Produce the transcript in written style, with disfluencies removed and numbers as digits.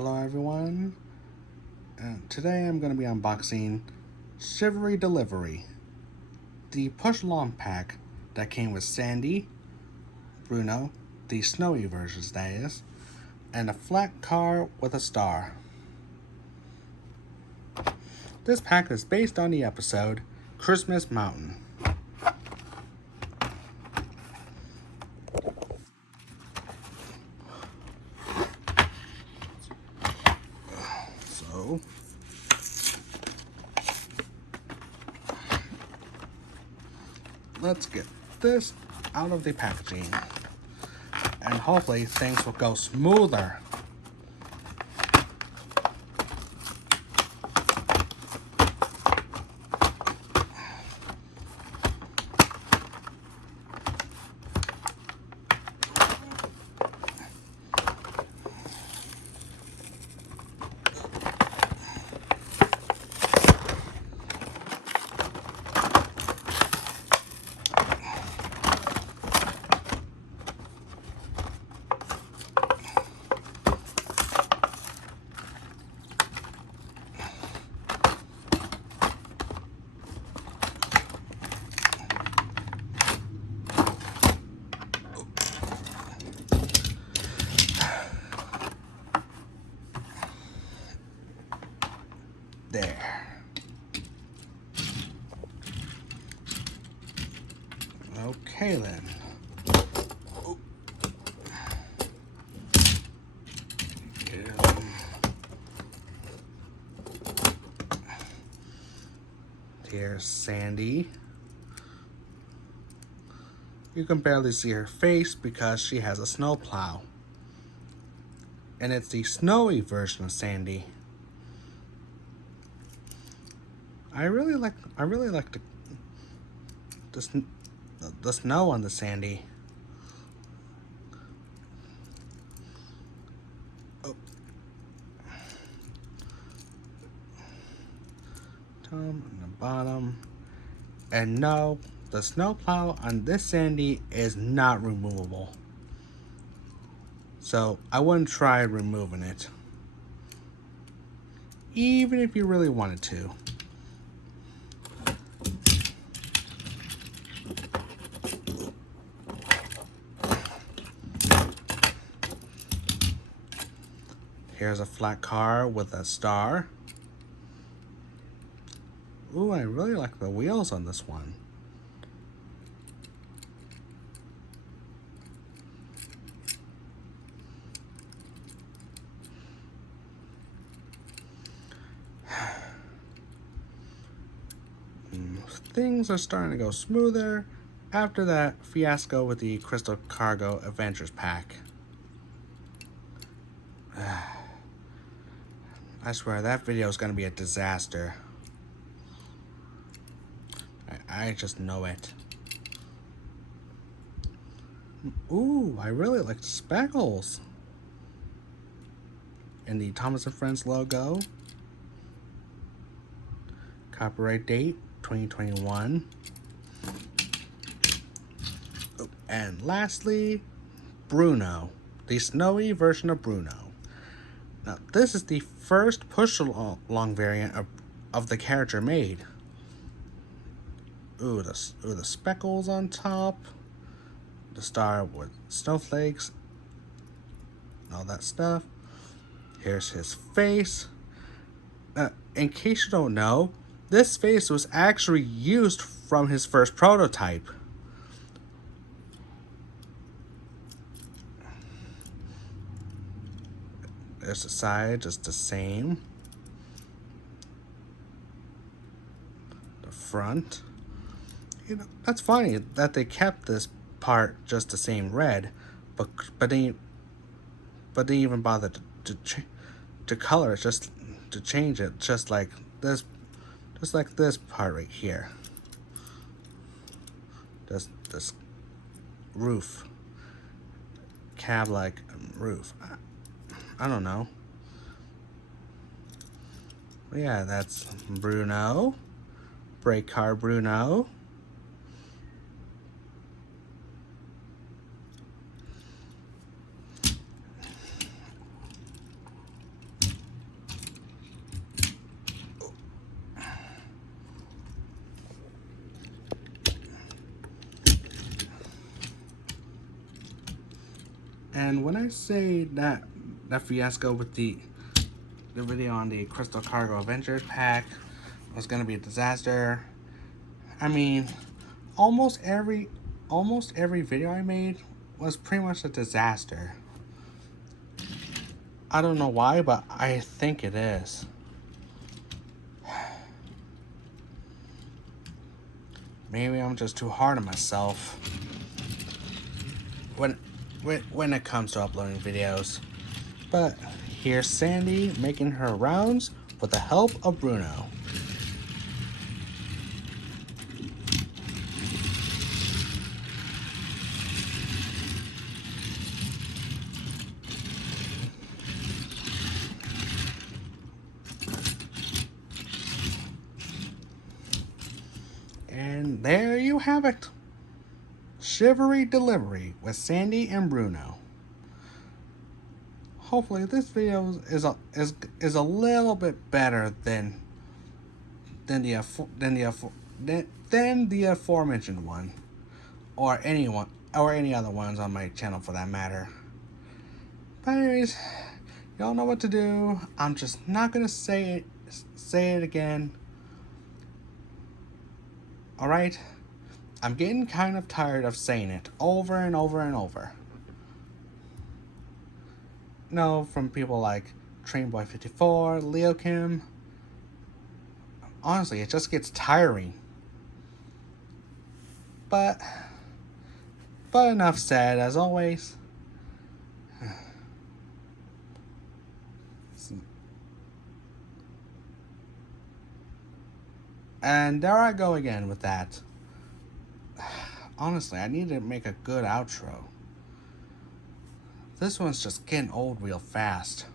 Hello everyone, and today I'm going to be unboxing Shivery Delivery, the push-along pack that came with Sandy, Bruno, the snowy versions that is, and a flat car with a star. This pack is based on the episode Christmas Mountain. So, let's get this out of the packaging, and hopefully things will go smoother. There. Okay then. Here's Sandy. You can barely see her face because she has a snowplow. And it's the snowy version of Sandy. I really like the snow on the Sandy. Oh. Top and the bottom. And no, the snowplow on this Sandy is not removable. So I wouldn't try removing it, even if you really wanted to. Here's a flat car with a star. Ooh, I really like the wheels on this one. Things are starting to go smoother after that fiasco with the Crystal Cargo Adventures pack. I swear that video is going to be a disaster. I just know it. Ooh, I really like the speckles. And the Thomas & Friends logo. Copyright date 2021. Oh, and lastly, Bruno, the snowy version of Bruno. Now, this is the first push-along variant of the character made. Ooh, the speckles on top. The star with snowflakes. All that stuff. Here's his face. In case you don't know, this face was actually used from his first prototype. There's the side, just the same. The front. You know, that's funny that they kept this part just the same red, but they didn't even bother to color it, just to change it, just like this part right here. This roof, cab-like roof. I don't know. But yeah, that's Bruno. Brake car Bruno. And when I say that fiasco with the video on the Crystal Cargo Avengers pack was gonna be a disaster, I mean, almost every video I made was pretty much a disaster. I don't know why, but I think it is. Maybe I'm just too hard on myself when it comes to uploading videos. But here's Sandy making her rounds with the help of Bruno. And there you have it. Shivery delivery with Sandy and Bruno. Hopefully this video is a little bit better than the aforementioned one, or any other ones on my channel for that matter. But anyways, y'all know what to do. I'm just not gonna say it again. Alright? I'm getting kind of tired of saying it over and over and over. No, from people like Trainboy54, Leo Kim. Honestly, it just gets tiring. But enough said, as always. And there I go again with that. Honestly, I need to make a good outro. This one's just getting old real fast.